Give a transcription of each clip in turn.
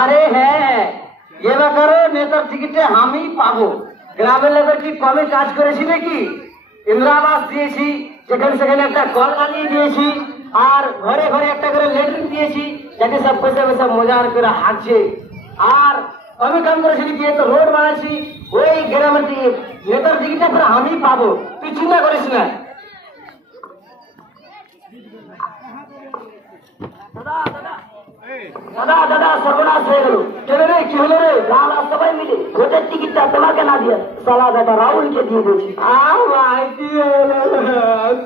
আরে হ্যাঁ, এবারও নেতার টিকিটে আমি পাবো। গ্রামের লোকের কি কমে কাজ করেছি নাকি? ইন্দিরা আবাস দিয়েছি, যেখানে সেখানে একটা কল লাগিয়ে দিয়েছি, আর ঘরে ঘরে একটা করে লেট্রিন দিয়েছি, যাতে সব পয়সা পয়সা মজার করে হাঁটছে। আর আমি কাম করেছি গিয়ে তো রোড বানাচ্ছি, ওই গ্রামের নেতার টিকিটটা পরে আমি পাবো, তুই চিন্তা করিস না। দাদা দাদা সর্বনাশ হয়ে গেল। চলে রে, কি হলো রে? লাল আর সবাই মিলে ভোটের টিকিটটা তোমাকে না দিয়ে সালা দাদা রাহুলকে দিয়ে দিয়েছি।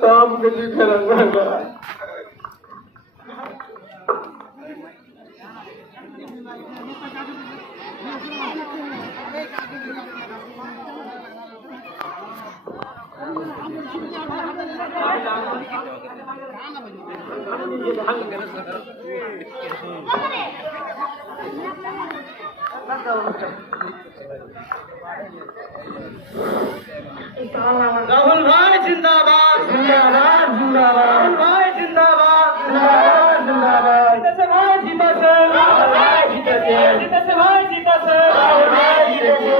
সব কিছু খারাপ। রাহুল ভাই জিন্দাবাদ, জিন্দাবাদ, জিন্দাবাদ, ভাই জিন্দাবাদ, জিন্দাবাদ, জিন্দাবাদ, জিতেছে ভাই, জিতেছে, রাহুল ভাই জিতেছে, জিতেছে ভাই, জিতেছে, রাহুল ভাই জিতেছে,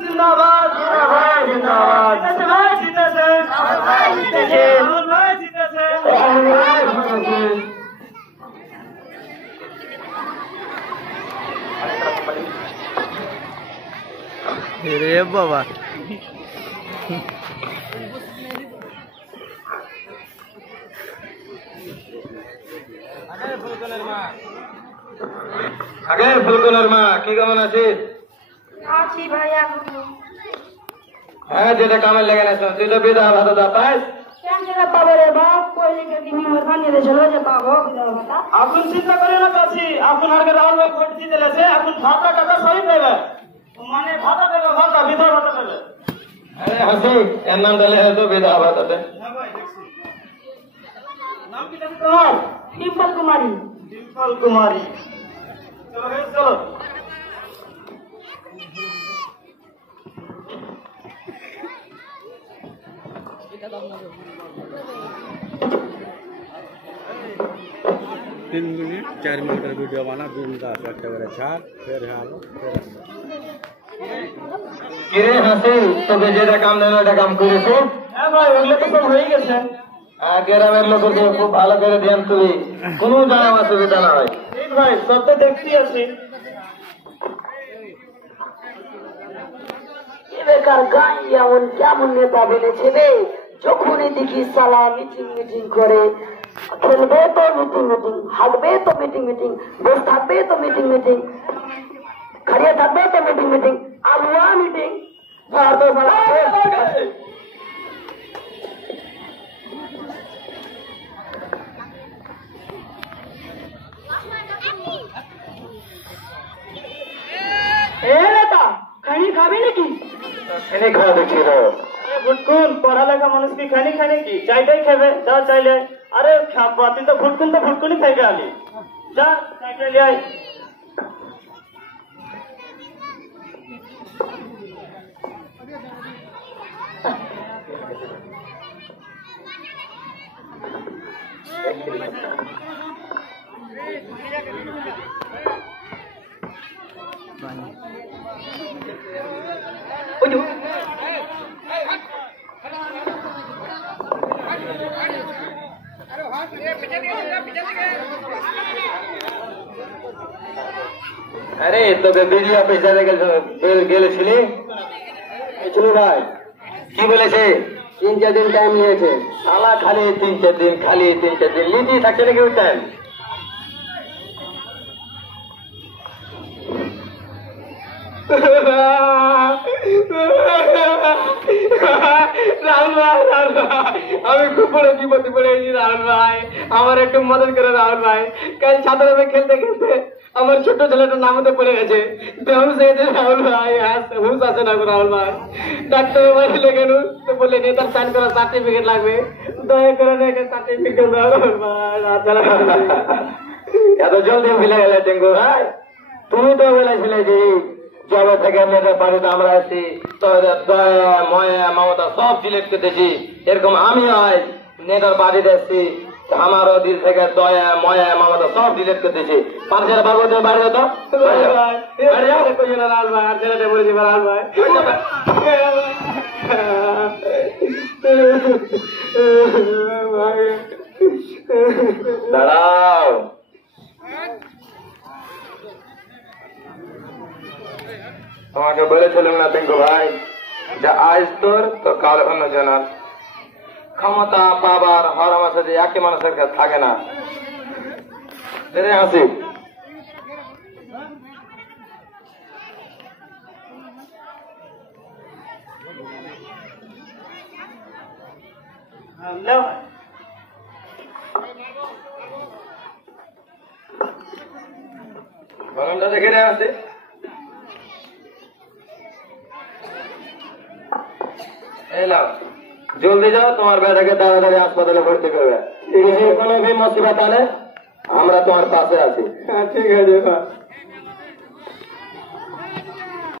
জিন্দাবাদ, জিন্দাবাদ, জিন্দাবাদ, জিতেছে ভাই, জিতেছে, রাহুল ভাই জিতেছে, রাহুল ভাই জিতেছে, রাহুল ভাই জিতেছে। রে বাবা, আগে ফুলকনের মা, কি কেমন আছিস? আছি ভাইয়া। হ্যাঁ, যেটা কামের লেগে নেছো, তুই তো বিধবা ভাতা পাইস। কেন জায়গা পাবো রে বাপ? কইলে কে দিনি মরখানি রে চলো যে পাবো বিধবা ভাতা। আপনি চিন্তা করেন না চাচি, আপনার আগে রাহুল ভাই ভোট দিতে লেছে, এখন ভাতা টাকা সবই দেবে, মানে ভাতা দেবে, ভাতা বিধবা ভাতা দেবে। আরে হাসি, এর নাম দিলে হয়তো বিধবা ভাতাতে। হ্যাঁ ভাই, দেখছি। নাম কি জানি তোমার? ডিম্পল কুমারী। ডিম্পল কুমারী। চলো ভাই, চলো। तीन मिनट 4 मिनट का वीडियो बना, 2 मिनट का कैमरा छाड़, फिर हालो, কিরে হাসি, তোকে যেটা কাম দেন ওটা কাম করেছে? হ্যাঁ ভাই, ওগুলো তো সব হয়ে গেছে। আর গ্রামের লোককে খুব ভালো করে ধ্যান তুলি, কোনো জানা অসুবিধা না হয়। ঠিক ভাই, সব তো দেখতেই আছি। বেকার গাই এমন কেমন নেতা বেড়েছে রে, যখনই দেখি সালা মিটিং মিটিং করে, খেলবে তো মিটিং মিটিং, হাঁটবে তো মিটিং মিটিং, বসে থাকবে তো মিটিং মিটিং, খাড়িয়ে থাকবে তো মিটিং মিটিং, আলুয়া মিটিং, আর তো সালা খানি খাবে নাকি? এনে খাওয়া দেখছি রে। ভুটকুন পড়ালেখা মানুষ কি খানি খানি কি চাইটাই খাবে, যা চাইলে। আরে বাতি তো ভুটকুনই খাইবে আমি, যা চাইটাই লিয়ে আয়। আরে তোকে বিজলি অফিস গেলেছিলি? ভাই কি বলেছে? 3-4 দিন টাইম নিয়েছে। শালা খালি 3-4 দিন, খালি 3-4 দিন লিটি থাকছে নাকি ওই টাইম? রাহুল ভাই, রাহুল ভাই, আমি খুব বড় বিপদে পড়েছি রাহুল ভাই, আমার একটু মদত করে রাহুল ভাই। কাল ছাত্রবে খেলতে খেলতে আমার ছোট ছেলেটার নামতে পড়ে গেছে, বেহুশ হয়ে গেছে রাহুল ভাই, হুশ আছে না রাহুল ভাই। ডাক্তার বলছিল কেন, তো বললে নেতার সাইন করা সার্টিফিকেট লাগবে, দয়া করে দেখে সার্টিফিকেট দাও রাহুল ভাই। এত জলদি ভুলে গেলে টেঙ্গু ভাই, তুমি তো বলেছিলে যে জবে থেকে নেতার বাড়িতে আমরা আসছি, দয়া ময়া মমতা সব সিলেক্ট করতেছি, এরকম আমি হয় নেতার বাড়িতে এসছি, আমারও দিল থেকে দয়া ময়া মামা সব ডিলেট করে দিয়েছে। 5,000 পাবো তুমি বাড়ি তো লাল ভাই আর ছেলেটা বলেছি লাল ভাই দাঁড়াও। তোমাকে বলেছিলাম না টিঙ্কু ভাই, যে আজ তোর তো কাল অন্য জনার। ক্ষমতা পাবার হর মাসে যে একই মানুষের কাছে থাকে না। হাসি গরমটা দেখে রে আসে। এলাম জলদি যাও, তোমার বেটাকে তাড়াতাড়ি হাসপাতালে ভর্তি করবে। কোনো মুসিবত আলে আমরা তোমার পাশে আছি। ঠিক আছে।